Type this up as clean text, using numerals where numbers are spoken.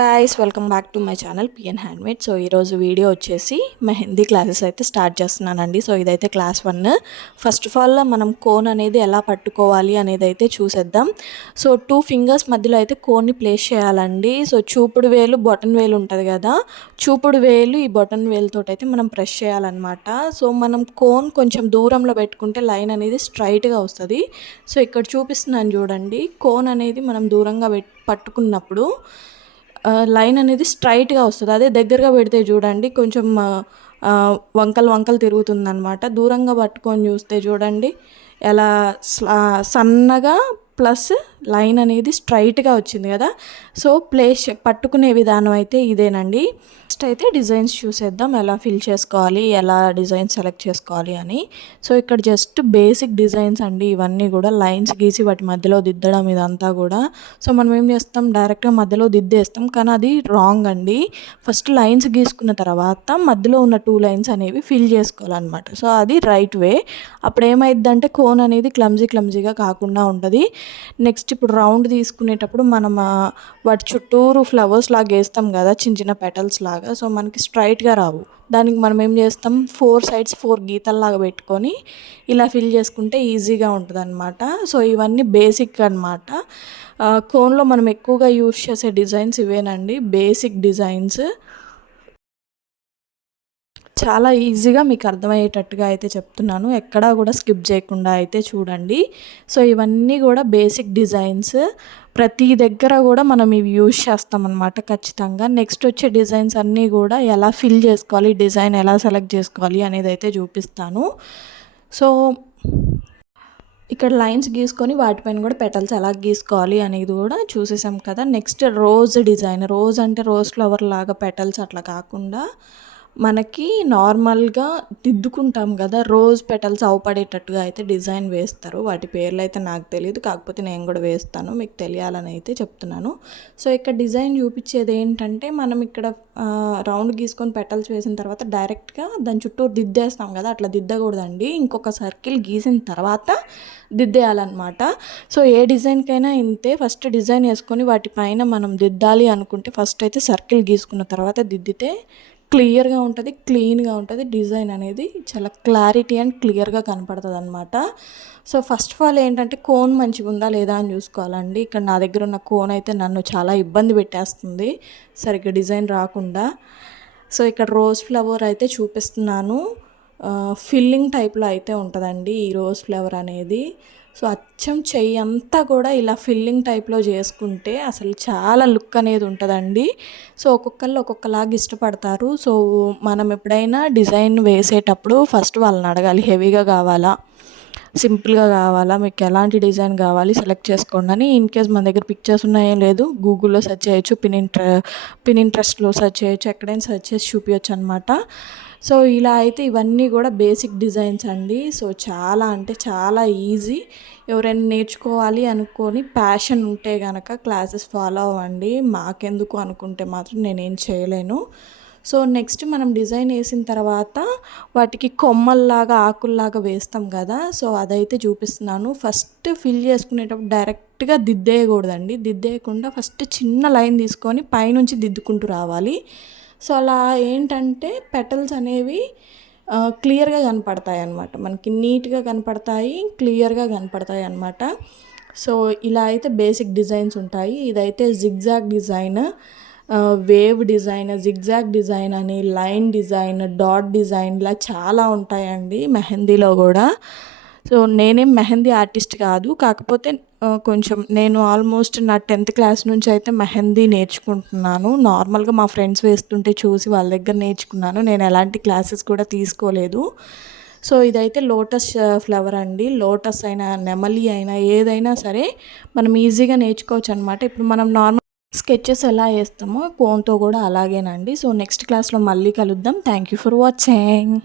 Guys welcome back to my channel PN handmade. So ఈరోజు video వచ్చేసి mehndi classes అయితే start చేస్తున్నానండి. సో ఇదైతే క్లాస్ 1. ఫస్ట్ ఆఫ్ ఆల్ మనం కోన్ అనేది ఎలా పట్టుకోవాలి అనేది అయితే చూసేద్దాం. సో 2 ఫింగర్స్ మధ్యలో అయితే కోన్ని ప్లేస్ చేయాలండి. సో చూపుడు వేలు బొటన్ వేలు ఉంటుంది కదా, చూపుడు వేలు ఈ బొటన్ వేలుతో అయితే మనం ప్రెస్ చేయాలన్నమాట. సో మనం కోన్ కొంచెం దూరంలో పెట్టుకుంటే లైన్ అనేది స్ట్రైట్గా వస్తుంది. సో ఇక్కడ చూపిస్తున్నాను చూడండి, కోన్ అనేది మనం దూరంగా పట్టుకున్నప్పుడు లైన్ అనేది స్ట్రైట్గా వస్తుంది. అదే దగ్గరగా పెడితే చూడండి కొంచెం వంకలు వంకలు తిరుగుతుందన్నమాట. దూరంగా పట్టుకొని చూస్తే చూడండి ఎలా సన్నగా ప్లస్ లైన్ అనేది స్ట్రైట్గా వచ్చింది కదా. సో పట్టుకునే విధానం అయితే ఇదేనండి. నెక్స్ట్ అయితే డిజైన్స్ చూసేద్దాం, ఎలా ఫిల్ చేసుకోవాలి, ఎలా డిజైన్ సెలెక్ట్ చేసుకోవాలి అని. సో ఇక్కడ జస్ట్ బేసిక్ డిజైన్స్ అండి ఇవన్నీ కూడా, లైన్స్ గీసి వాటి మధ్యలో దిద్దడం ఇదంతా కూడా. సో మనం ఏం చేస్తాం, డైరెక్ట్గా మధ్యలో దిద్దేస్తాం, కానీ అది రాంగ్ అండి. ఫస్ట్ లైన్స్ గీసుకున్న తర్వాత మధ్యలో ఉన్న 2 లైన్స్ అనేవి ఫిల్ చేసుకోవాలన్నమాట. సో అది రైట్ వే. అప్పుడు ఏమైందంటే కోన్ అనేది క్లమ్జీగా కాకుండా ఉంటుంది. నెక్స్ట్ ఇప్పుడు రౌండ్ తీసుకునేటప్పుడు మనం వాటి చుట్టూరు ఫ్లవర్స్ లాగా వేస్తాం కదా, చిన్న పెటల్స్ లాగా. సో మనకి స్ట్రైట్గా రావు. దానికి మనం ఏం చేస్తాం, 4 సైడ్స్ 4 గీతల్లాగా పెట్టుకొని ఇలా ఫిల్ చేసుకుంటే ఈజీగా ఉంటుంది అనమాట. సో ఇవన్నీ బేసిక్ అనమాట. కోన్లో మనం ఎక్కువగా యూజ్ చేసే డిజైన్స్ ఇవేనండి, బేసిక్ డిజైన్స్. చాలా ఈజీగా మీకు అర్థమయ్యేటట్టుగా అయితే చెప్తున్నాను, ఎక్కడా కూడా స్కిప్ చేయకుండా అయితే చూడండి. సో ఇవన్నీ కూడా బేసిక్ డిజైన్స్, ప్రతి దగ్గర కూడా మనం ఇవి యూజ్ చేస్తామన్నమాట ఖచ్చితంగా. నెక్స్ట్ వచ్చే డిజైన్స్ అన్నీ కూడా ఎలా ఫిల్ చేసుకోవాలి, డిజైన్ ఎలా సెలెక్ట్ చేసుకోవాలి అనేది అయితే చూపిస్తాను. సో ఇక్కడ లైన్స్ గీసుకొని వాటిపైన కూడా పెటల్స్ ఎలా గీసుకోవాలి అనేది కూడా చూసేసాం కదా. Next rose design. రోజ్ అంటే రోజ్ ఫ్లవర్ లాగా పెటల్స్ అట్లా కాకుండా మనకి నార్మల్గా దిద్దుకుంటాం కదా, రోజ్ పెటల్స్ అవపడేటట్టుగా అయితే డిజైన్ వేస్తారు. వాటి పేర్లు అయితే నాకు తెలియదు, కాకపోతే నేను కూడా వేస్తాను, మీకు తెలియాలని అయితే చెప్తున్నాను. సో ఇక్కడ డిజైన్ చూపించేది ఏంటంటే, మనం ఇక్కడ రౌండ్ గీసుకొని పెటల్స్ వేసిన తర్వాత డైరెక్ట్గా దాని చుట్టూ దిద్దేస్తాం కదా, అట్లా దిద్దకూడదండి. ఇంకొక సర్కిల్ గీసిన తర్వాత దిద్దేయాలన్నమాట. సో ఏ డిజైన్కైనా ఇంతే, ఫస్ట్ డిజైన్ వేసుకొని వాటిపైన మనం దిద్దాలి అనుకుంటే ఫస్ట్ అయితే సర్కిల్ గీసుకున్న తర్వాత దిద్దితే క్లియర్గా ఉంటుంది, క్లీన్గా ఉంటుంది. డిజైన్ అనేది చాలా క్లారిటీ అండ్ క్లియర్గా కనపడుతుంది అనమాట. సో ఫస్ట్ ఆఫ్ ఆల్ ఏంటంటే కోన్ మంచిగా ఉందా లేదా అని చూసుకోవాలండి. ఇక్కడ నా దగ్గర ఉన్న కోన్ అయితే నన్ను చాలా ఇబ్బంది పెట్టేస్తుంది సరిగ్గా డిజైన్ రాకుండా. సో ఇక్కడ రోజ్ ఫ్లవర్ అయితే చూపిస్తున్నాను, ఫిల్లింగ్ టైప్లో అయితే ఉంటుందండి ఈ రోజ్ ఫ్లవర్ అనేది. సో అచ్చం చెయ్యి అంతా కూడా ఇలా ఫిల్లింగ్ టైప్లో చేసుకుంటే అసలు చాలా లుక్ అనేది ఉంటుందండి. సో ఒక్కొక్కళ్ళు ఒక్కొక్కలాగా ఇష్టపడతారు. సో మనం ఎప్పుడైనా డిజైన్ వేసేటప్పుడు ఫస్ట్ వాళ్ళని అడగాలి, హెవీగా కావాలా, సింపుల్గా కావాలా, మీకు ఎలాంటి డిజైన్ కావాలి సెలెక్ట్ చేసుకోండి అని. ఇన్ కేస్ మన దగ్గర పిక్చర్స్ ఉన్నాయేం లేదు, గూగుల్లో సెర్చ్ చేయొచ్చు, పినింట్రెస్ట్లో సెర్చ్ చేయొచ్చు, ఎక్కడైనా సెర్చ్ చేసి చూపించచ్చు అనమాట. సో ఇలా అయితే ఇవన్నీ కూడా బేసిక్ డిజైన్స్ అండి. సో చాలా అంటే చాలా ఈజీ. ఎవరైనా నేర్చుకోవాలి అనుకొని ప్యాషన్ ఉంటే కనుక క్లాసెస్ ఫాలో అవ్వండి. మాకెందుకు అనుకుంటే మాత్రం నేనేం చేయలేను. సో నెక్స్ట్ మనం డిజైన్ వేసిన తర్వాత వాటికి కొమ్మల్లాగా ఆకుల్లాగా వేస్తాం కదా, సో అదైతే చూపిస్తున్నాను. ఫస్ట్ ఫిల్ చేసుకునేటప్పుడు డైరెక్ట్గా దిద్దేయకూడదండి, దిద్దేయకుండా ఫస్ట్ చిన్న లైన్ తీసుకొని పైనుంచి దిద్దుకుంటూ రావాలి. సో అలా ఏంటంటే పెటల్స్ అనేవి క్లియర్గా కనపడతాయి అన్నమాట, మనకి నీట్గా కనపడతాయి, క్లియర్గా కనపడతాయి అన్నమాట. సో ఇలా అయితే బేసిక్ డిజైన్స్ ఉంటాయి. ఇదైతే zigzag design, wave design, zigzag design అని, లైన్ డిజైన్, డాట్ డిజైన్, ఇలా చాలా ఉంటాయండి మెహందీలో కూడా. సో నేనేం మెహందీ ఆర్టిస్ట్ కాదు, కాకపోతే కొంచెం నేను ఆల్మోస్ట్ నా 10th క్లాస్ నుంచి అయితే మెహందీ నేర్చుకుంటున్నాను. నార్మల్గా మా ఫ్రెండ్స్ వేస్తుంటే చూసి వాళ్ళ దగ్గర నేర్చుకున్నాను, నేను ఎలాంటి క్లాసెస్ కూడా తీసుకోలేదు. సో ఇదైతే లోటస్ ఫ్లవర్ అండి. లోటస్ అయినా నెమలి అయినా ఏదైనా సరే మనం ఈజీగా నేర్చుకోవచ్చు అనమాట. ఇప్పుడు మనం నార్మల్ స్కెచెస్ ఎలా వేస్తామో కోన్తో కూడా అలాగేనండి. సో నెక్స్ట్ క్లాస్లో మళ్ళీ కలుద్దాం. Thank you for watching.